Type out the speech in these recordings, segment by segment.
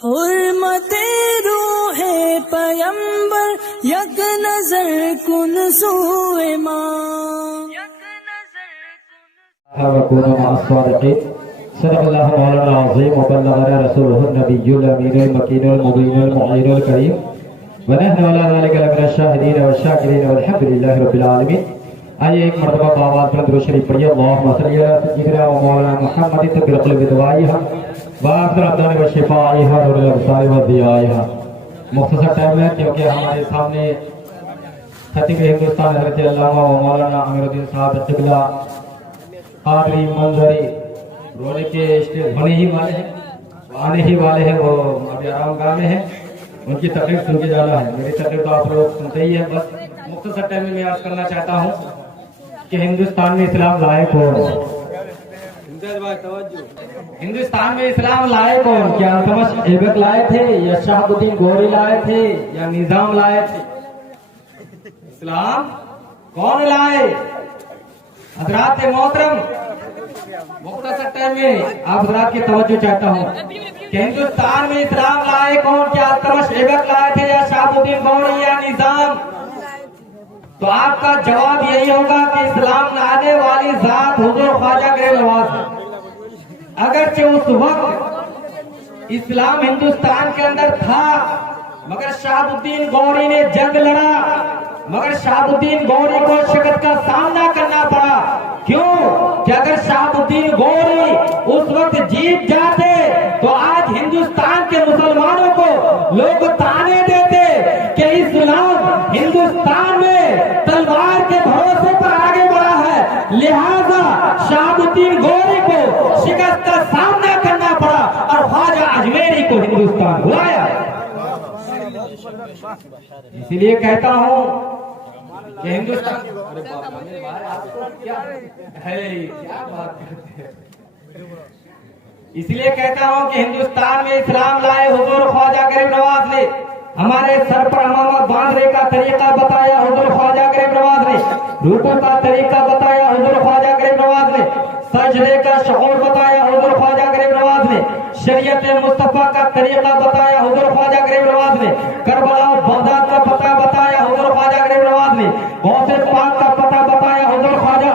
हुर्मते रूहे पयंबर यक नजर कुन सूए माँ सल्लल्लाहु अलैहि वसल्लम रसूलुहुन नबियुल अमीनुल मकीनुल मुबीनुल मुईनुल करीम व नहनु अला ज़ालिका लमिनश शाहिदीन व शाकिरीन वल्हम्दुलिल्लाहि रब्बिल आलमीन। आइए एक मरतबा बाबा पर दुरूद शरीफ पढ़िए। अल्लाहुम्मा सल्लि अला सय्यिदिना व मौलाना मुहम्मद तब्बिल क़ुलूबि दवाइहा व आखिर अब्दान व शिफाइहा व नूरुल अब्सार व दियाइहा। मुख्तसर टाइम है क्योंकि हमारे सामने खतीब हिंदुस्तान हज़रत अल्लामा व मौलाना अमीरुद्दीन साहब क़िबला कादरी मंजरी रोने के होने ही वाले हैं, आने ही वाले हैं। वो अभी आराम गाह में है, उनकी तकलीफ सुन के जाना है। मेरी तकलीफ तो आप लोग सुनते ही है। बस मुख्तसर टाइम में मैं अर्ज करना चाहता हूँ कि हिंदुस्तान में इस्लाम लाए कौन? हिंदुस्तान में इस्लाम लाए कौन? क्या अल्तमश ऐबक लाए थे, या शहाबुद्दीन गौरी लाए थे, या निजाम लाए थे? इस्लाम कौन लाए? हजरात मोहतरम, मुख्तसर टाइम में आप हजरात की तवज्जो चाहता हूँ कि हिंदुस्तान में इस्लाम लाए कौन? क्या अल्तमश ऐबक लाए थे, या शहाबुद्दीन गौरी, या निजाम? तो आपका जवाब यही होगा कि इस्लाम लाने वाली जात हुजूर ख्वाजा गरीब नवाज है। अगरचे उस वक्त इस्लाम हिंदुस्तान के अंदर था, मगर शहाबुद्दीन गौरी ने जंग लड़ा, मगर शहाबुद्दीन गौरी को शिकस्त का सामना करना पड़ा। क्यों? कि अगर शहाबुद्दीन गौरी उस वक्त जीत जाते तो आज हिंदुस्तान के मुसलमानों को लोग ताने देते कि इस्लाम हिंदुस्तान में तलवार के भरोसे पर आगे बढ़ा है, लिहाजा शहाबुद्दीन गौरी को शिकस्त का सामना करना पड़ा और ख्वाजा अजमेरी को हिंदुस्तान बुलाया। इसीलिए कहता हूँ कि हिंदुस्तान, अरे क्या है, क्या बात करते हैं। इसलिए कहता हूँ कि हिंदुस्तान में इस्लाम लाए हुजूर ख्वाजा गरीब नवाज ने। हमारे सर पर अमामत बांधने का तरीका बताया हुजूर ख्वाजा गरीब नवाज ने, रुकू का तरीका बताया हुजूर ख्वाजा गरीब नवाज ने, सजदे का शऊर बताया हुजूर ख्वाजा गरीब नवाज ने, शरीयत मुस्तफा का तरीका बताया हुजूर ख्वाजा गरीब नवाज ने, करबला और बगदाद का पता बताया हुजूर ख्वाजा गरीब नवाज ने, गौसे पाक का पता बताया हुजूर ख्वाजा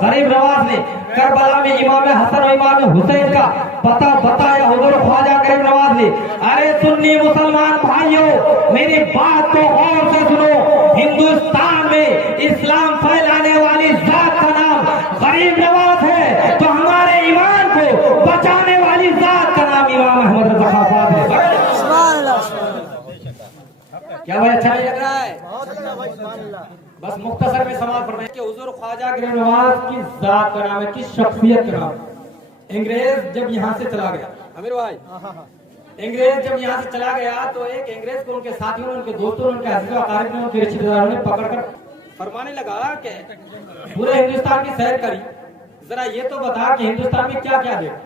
गरीब नवाज ने, करबला में इमाम हसन और इमाम हुसैन का पता बताया हुजूर ख्वाजा गरीब नवाज ने। अरे सुन्नी मुसलमान भाइयों, मेरी बात को गौर से सुनो। हिंदुस्तान में इस्लाम फैलाने वाली जात का नाम गरीब नवाज है, तो हमारे ईमान को बचाने वाली जात का नाम इमाम अहमद रज़ा खान है। क्या भाई अच्छा नहीं लग रहा है? बस मुख्तसर में सवाल फरमाइए कि हुजूर ख्वाजा गरीब नवाज की जात का नाम है, किस शख्सियत का नाम? अंग्रेज जब यहाँ से चला गया, अमीर भाई, अंग्रेज जब यहाँ से चला गया तो एक अंग्रेज को उनके साथियों, उनके दोस्तों, उनके अज़ीज़ अक़ारिब ने, उनके रिश्तेदारों ने पकड़कर फरमाने लगा कि पूरे हिंदुस्तान की सैर करी, जरा ये तो बता कि हिंदुस्तान में क्या क्या देखा।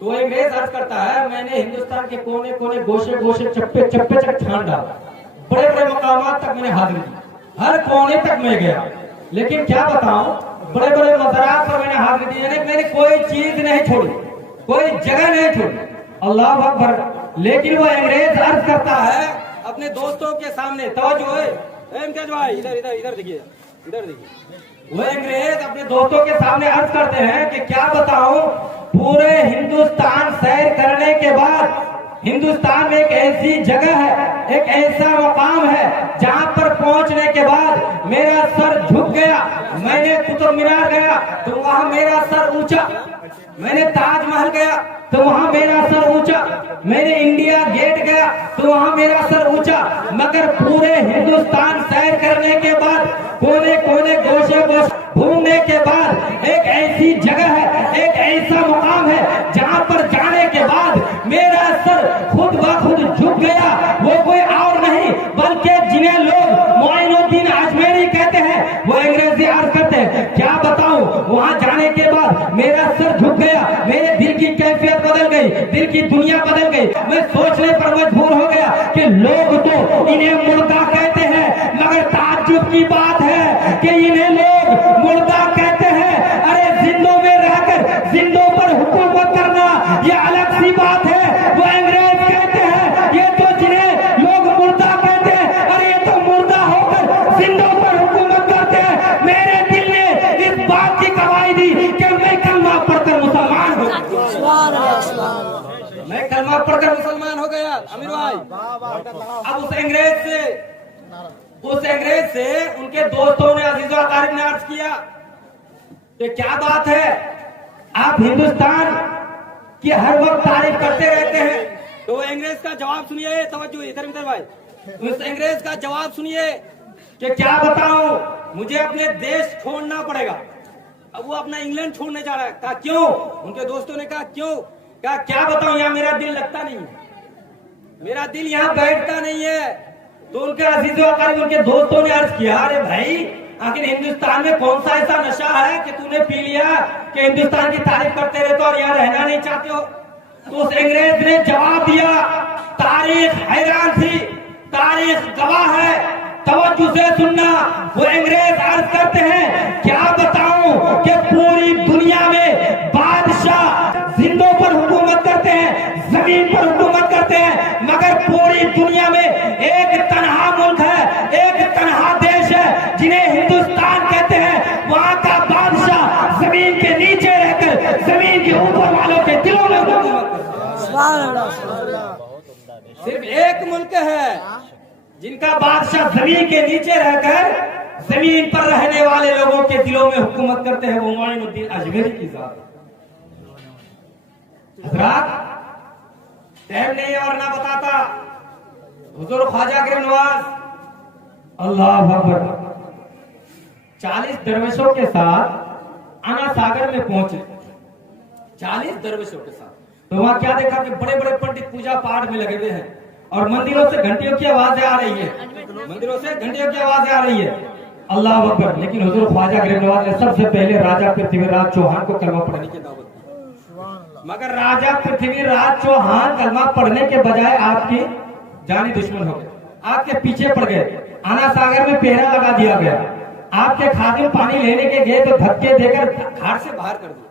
तो अंग्रेज अर्ज करता है, मैंने हिंदुस्तान के कोने कोने, गोशे गोशे, चप्पे चप्पे तक छान डाला, बड़े बड़े मकामात तक मैंने हाजिरी दी, हर कोने तक मैं गया, लेकिन क्या बताऊं, बड़े बड़े मज़ारात पर मैंने हाजिरी दी, यानी मैंने कोई चीज नहीं छोड़ी, कोई जगह नहीं छोड़ी। अल्लाह अकबर। लेकिन वो अंग्रेज अर्ज करता है अपने दोस्तों के सामने, तवज्जो है भाई, इधर इधर इधर देखिए, इधर देखिए। वो अंग्रेज अपने दोस्तों के सामने अर्ज करते हैं कि क्या बताऊं, पूरे हिंदुस्तान सैर करने के बाद हिंदुस्तान में एक ऐसी जगह है, एक ऐसा मकाम है जहाँ पर पहुँचने के बाद मेरा सर झुक गया। मैंने कुतुब मीनार गया तो वहाँ मेरा सर ऊंचा, मैंने ताजमहल गया तो वहाँ मेरा सर ऊंचा, मैंने इंडिया गेट गया तो वहाँ मेरा सर ऊंचा, मगर पूरे हिंदुस्तान सैर करने के बाद, कोने कोने, गोशे गोशे घूमने के बाद एक ऐसी जगह है, एक ऐसा मुकाम है जहाँ पर जाने के बाद मेरा सर खुद ब खुद झुक गया। वो कोई और नहीं बल्कि जिन्हें लोग मोइनुद्दीन अजमेरी कहते हैं, वो अंग्रेजी अर्ज करते हैं। क्या बताऊं, वहाँ जाने के बाद मेरा सर झुक गया, मेरे दिल की कैफियत बदल गई, दिल की दुनिया बदल गई। मैं सोचने पर मजबूर हो गया कि लोग तो इन्हें मुर्दा कहते हैं, मगर ताज्जुब की बात है कि इन्हें लोग मुर्दा कहते हैं। अरे जिंदों में रहकर जिंदों पर हुकूमत करना ये अलग सी बात है। वो अंग्रेज कहते हैं जाकर मुसलमान हो गया अमीर भाई। अब उस अंग्रेज से उनके दोस्तों ने, अजीजों अकारिब ने अर्ज किया कि क्या बात है, आप हिंदुस्तान की हर वक्त तारीफ करते रहते हैं। तो वो अंग्रेज का जवाब सुनिए, तवज्जो इधर भाई, उस अंग्रेज का जवाब सुनिए कि क्या बताऊं, मुझे अपने देश छोड़ना पड़ेगा। अब वो अपना इंग्लैंड छोड़ने जा रहा है। कहा क्यों? उनके दोस्तों ने कहा क्यों? कहा क्या बताऊं, यहाँ मेरा दिल लगता नहीं है, मेरा दिल यहाँ बैठता नहीं है। तो उनके अजीजों अकारिब, उनके दोस्तों ने अर्ज किया, अरे भाई आखिर हिंदुस्तान में कौन सा ऐसा नशा है कि तूने पी लिया कि हिंदुस्तान की तारीफ करते रहते और यहाँ रहना नहीं चाहते हो? तो उस अंग्रेज ने जवाब दिया, तारीख हैरान थी, तारीख गवाह है, तवज्जो से सुनना। वो अंग्रेज अर्ज करते हैं, क्या बताऊं कि पूरी दुनिया में बादशाह जिंदों पर हुकूमत करते हैं, जमीन पर हुकूमत करते हैं, मगर पूरी दुनिया में एक तन्हा मुल्क है, एक तन्हा देश है जिन्हें हिंदुस्तान कहते हैं। वहां का बादशाह जमीन के नीचे रहकर जमीन के ऊपर वालों के दिलों में हुकूमत करता है। सिर्फ एक मुल्क है जिनका बादशाह जमीन के नीचे रहकर जमीन पर रहने वाले लोगों के दिलों में हुकूमत करते हैं, वो मोइनुद्दीन अजमेरी की जात है। हजरात, टाइम नहीं और ना बताता, हुजूर ख्वाजा गरीब नवाज अल्लाह अकबर 40 दरवेशों के साथ आना सागर में पहुंचे। 40 दरवेशों के साथ तो वहां क्या देखा कि बड़े बड़े पंडित पूजा पाठ में लगे हुए हैं और मंदिरों से घंटियों की आवाजें आ रही है, मंदिरों से घंटियों की आवाजें आ रही है। अल्लाह अकबर। लेकिन हुजूर ख्वाजा गरीब नवाज ने सबसे पहले राजा पृथ्वीराज चौहान को कलमा पढ़ने की दावत दी, मगर राजा पृथ्वीराज चौहान कलमा पढ़ने के बजाय आपकी जानी दुश्मन हो गए, आपके पीछे पड़ गए। आना सागर में पहरा लगा दिया गया, आपके खादिम पानी लेने के गए तो धक्के देकर घाट से बाहर कर दिया।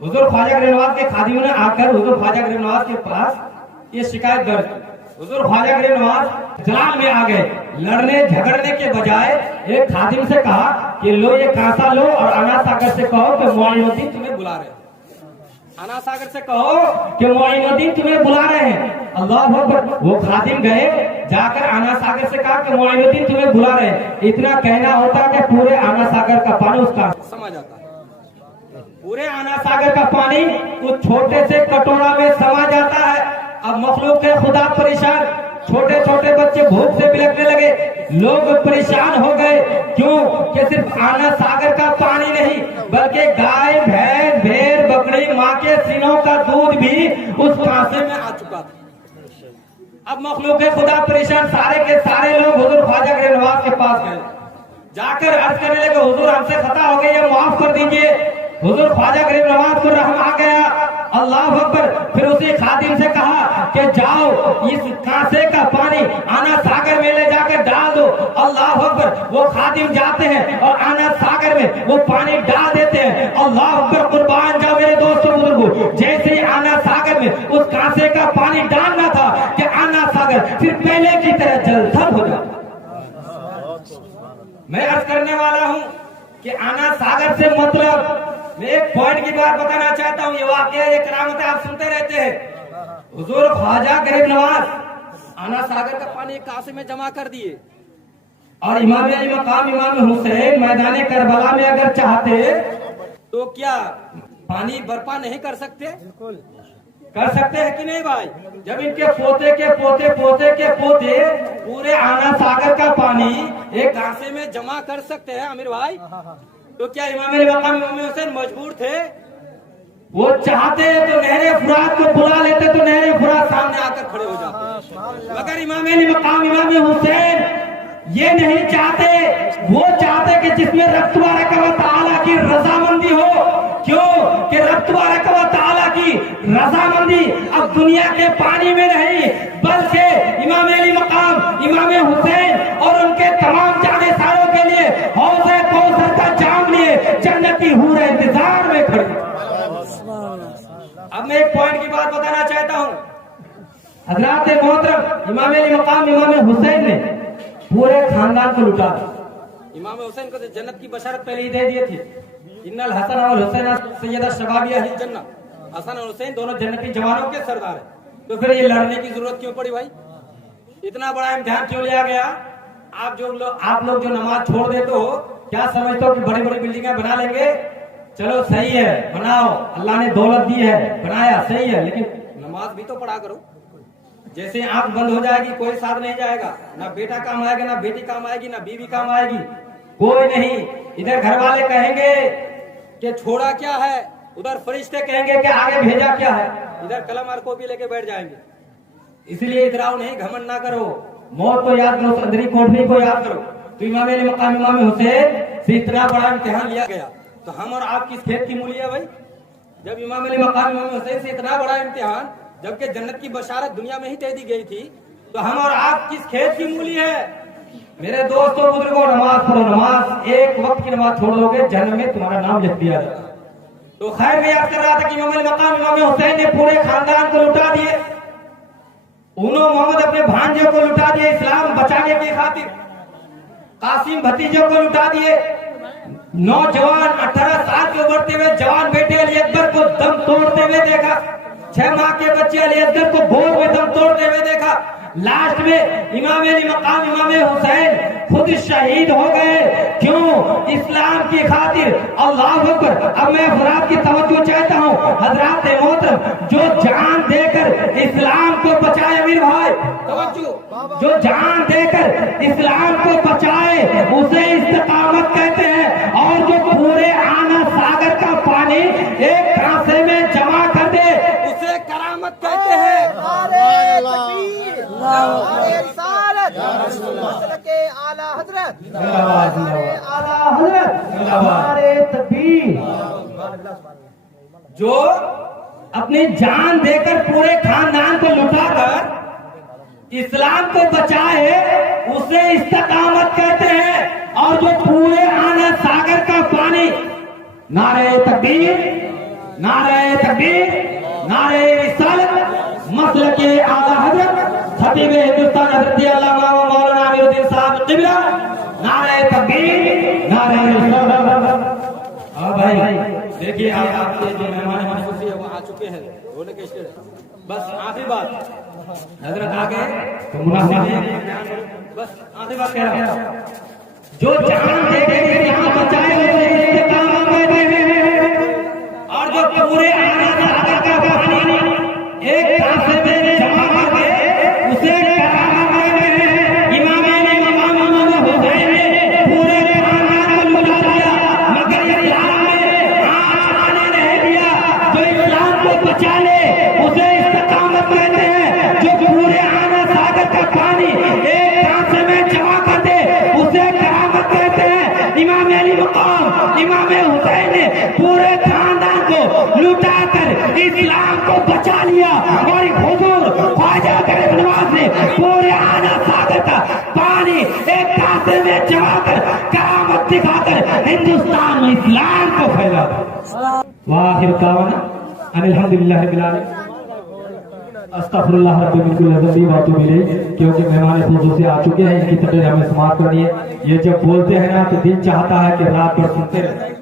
हुजूर ख्वाजा गरीब नवाज के खादिमों ने आकर हुजूर ख्वाजा गरीब नवाज के पास ये शिकायत दर्ज की। हुजूर ख्वाजा गरीब नवाज जलाल में आ गए, लड़ने झगड़ने के बजाय एक खादिम से कहा कि लो ये कांसा लो और आना सागर से कहो कि मोइनुद्दीन तुम्हें बुला रहे हैं, आना सागर से कहो कि मोइनुद्दीन तुम्हें बुला रहे हैं। अल्लाह अकबर। वो खादिम गए, जाकर आना सागर से कहा कि मोइनुद्दीन तुम्हें बुला रहे हैं। इतना कहना होता कि पूरे आना सागर का पानी उसका समा जाता है, पूरे आना सागर का पानी उस छोटे से कटोरा में समा जाता है। अब मखलूक है खुदा परेशान, छोटे छोटे बच्चे भूख से बिलखने लगे, लोग परेशान हो गए। क्यों? कि सिर्फ आना सागर का पानी नहीं बल्कि गाय भैंस भेड़ बकरी माँ के सीनों का दूध भी उस कांसे में आ चुका था। अब मखलूक है खुदा परेशान, सारे के सारे लोग हुजूर ख्वाजा गरीब नवाज के पास गए, जाकर अर्ज करने लगे, हुजूर हमसे खता हो गई है, माफ कर दीजिए। हुजूर ख्वाजा गरीब नवाज को रहम आ गया। अल्लाह अकबर। फिर उसी खादिम से कहा कि जाओ इस कांसे का पानी आना सागर में ले जाकर डाल दो। अल्लाह अकबर। वो खादिम जाते हैं और आना सागर में वो पानी डाल देते हैं। अल्लाह अकबर। कुर्बान जाओ मेरे दोस्तों बुजुर्गों, जैसे ही आना सागर में उस कांसे का पानी डालना था कि आना सागर फिर पहले की तरह जलथल हो जाता। मैं अर्ज करने वाला हूँ कि आना सागर से मतलब मैं एक पॉइंट की बात बताना चाहता हूँ, ये वाकया ये करामत आप सुनते रहते हैं। हुजूर ख्वाजा गरीब नवाज आना सागर का पानी कांसे में जमा कर दिए और इमाम अली मकाम इमाम हुसैन मैदान करबला में अगर चाहते तो क्या पानी बर्पा नहीं कर सकते? बिल्कुल कर सकते हैं कि नहीं भाई? जब इनके पोते के पोते पोते के पोते पूरे आना सागर का पानी एक कांसे में जमा कर सकते हैं अमीर भाई, तो क्या इमाम अली मकाम इमाम हुसैन मजबूर थे? वो चाहते तो नहरे फुरात को बुला लेते तो नहरे फुरात सामने आकर खड़े हो जाते, मगर इमाम अली मकाम इमाम हुसैन ये नहीं चाहते। वो चाहते कि जिसमें रब तबारक व तआला की रजामंदी हो। क्यों? कि रब तबारक व तआला की रजामंदी अब दुनिया के पानी में नहीं बल्कि इमाम अली मकाम इमाम हुसैन और उनके तमाम जाने सारों के लिए हौज़े कौसर का जाम लिए जन्नती हूर इंतजार में खड़ी। अब मैं एक पॉइंट की बात बताना चाहता हूँ। हजरात मोहतरम इमाम अली मकाम इमाम हुसैन ने पूरे खानदान को लुटा दिया। इमाम हुसैन को तो जन्नत की बशारत पहले ही दे दिए थे, इन्नल हसन और हुसैन सैयदा शबाबिया हिल जन्नत। हसन और हुसैन दोनों जन्नती जवानों के सरदार हैं। तो फिर ये लड़ने की जरूरत क्यों पड़ी भाई? इतना बड़ा इम्तिहान क्यों लिया गया? आप लोग जो नमाज छोड़ देते हो, क्या समझते हो कि बड़ी बड़ी बिल्डिंगें बना लेंगे? चलो सही है, बनाओ, अल्लाह ने दौलत दी है, बनाया, सही है, लेकिन नमाज भी तो पढ़ा करो। जैसे आंख बंद हो जाएगी कोई साथ नहीं जाएगा, ना बेटा काम आएगा, ना बेटी काम आएगी, ना बीवी काम आएगी, कोई नहीं। इधर घर वाले कहेंगे कि छोड़ा क्या है, उधर फरिश्ते कहेंगे कि आगे भेजा क्या है, इधर कलम और कॉपी लेके बैठ जाएंगे। इसलिए इतराव नहीं, घमंड ना करो, मौत को याद करो, अंदरी कोठरी को याद करो। तो इमाम अली मकाम इमाम हुसैन से इतना बड़ा इम्तिहान लिया गया, तो हम और आप किस खेत की मूली है भाई? जब इमाम अली मकाम इमाम हुसैन से इतना बड़ा इम्तिहान, जबकि जन्नत की बशारत दुनिया में ही दे दी गई थी, तो हम और आप किस खेत की मूली है? मेरे दोस्तों बुजुर्गों, नमाज पढ़ो, नमाज, एक वक्त की नमाज छोड़ दोगे जन्नत में तुम्हारा नाम लिख दिया जाएगा। तो खैर मैं याद कर रहा था कि इमाम अली मकाम इमाम हुसैन ने पूरे खानदान को लुटा दिए। उन्होंने मोहम्मद अपने भांजे को लुटा दिए इस्लाम बचाने की खातिर, कासिम भतीजों को लुटा दिए, नौजवान 18 साल के बढ़ते हुए जवान बेटे अली अकबर को दम तोड़ते हुए देखा, 6 माह के बच्चे अली अकबर को भोग में दम तोड़ते हुए देखा। लास्ट में इमाम अली मकाम इमाम हुसैन खुद शहीद हो गए। क्यों? इस्लाम की खातिर। अल्लाह अकबर। अब मैं हजरात की तवज्जो चाहता हूँ, हजरात मोहतरम, जो जान देकर इस्लाम को बचाए, अमीर भाई तवज्जो, जो जान देकर इस्लाम को बचाए उसे इस्तिकामत कहते हैं, और जो पूरे आना सागर का पानी एक कांसे में जमा कर दे उसे करामत कहते हैं। आला हजरत, जो अपनी जान देकर पूरे खानदान को लुटाकर इस्लाम को बचाए उसे इस्तिकामत कहते हैं, और जो पूरे आना सागर का पानी, नारे तकबीर, नारे तकबीर, नारे रिसालत, मसलक के आला हजरत खतीब हिंदुस्तान हजरत अल्लामा मौलाना अमीरुद्दीन साहब क़िबला, नारे तकबीर, नारे रिसालत। भाई देखिए, आपके जो मेहमान मौजूद है वो आ चुके हैं, बोले के स्टेज। बस आखिरी बात, हजरत आ गए तो बस आखिरी बात कह रहा हूं, जो जान देके इस्लाम बचाए उसे इस्तिकामत कहते हैं, और जो पूरे आना सागर का पानी एक कांसे में जमा करके उसे करामत कहते हैं। इमाम अली मकाम इमाम हुसैन ने पूरे खानदान को लुटा दिया, मगर इस्लाम में आंच आने नहीं दिया। जो इस्लाम को बचा ले उसे इस्तिकामत कहते हैं, जो पूरे आना सागर का पानी एक कांसे में जमा कर दे उसे करामत कहते हैं। इमाम अली मकाम इमाम हुसैन ने पूरे खानदान को लुटाकर इस्लाम को बचा लिया, और हुजूर ख्वाजा गरीब नवाज ने पूरे आना सागर का पानी एक कांसे में जमा कर करामत दिखाकर हिंदुस्तान में इस्लाम को फैला। वाहिर दावाना अल्हम्दुलिल्लाह रब्बिल आलमीन। अस्तगफिरुल्लाह रब्बी मिन कुल्ली ज़ंबी व अतूबु इलैह। क्योंकि मेहमान खुसूसी से आ चुके हैं, इनकी तकरीर हमें समाप्त करनी है। ये जब बोलते हैं ना तो दिल चाहता है कि रात भर सुनते रहे।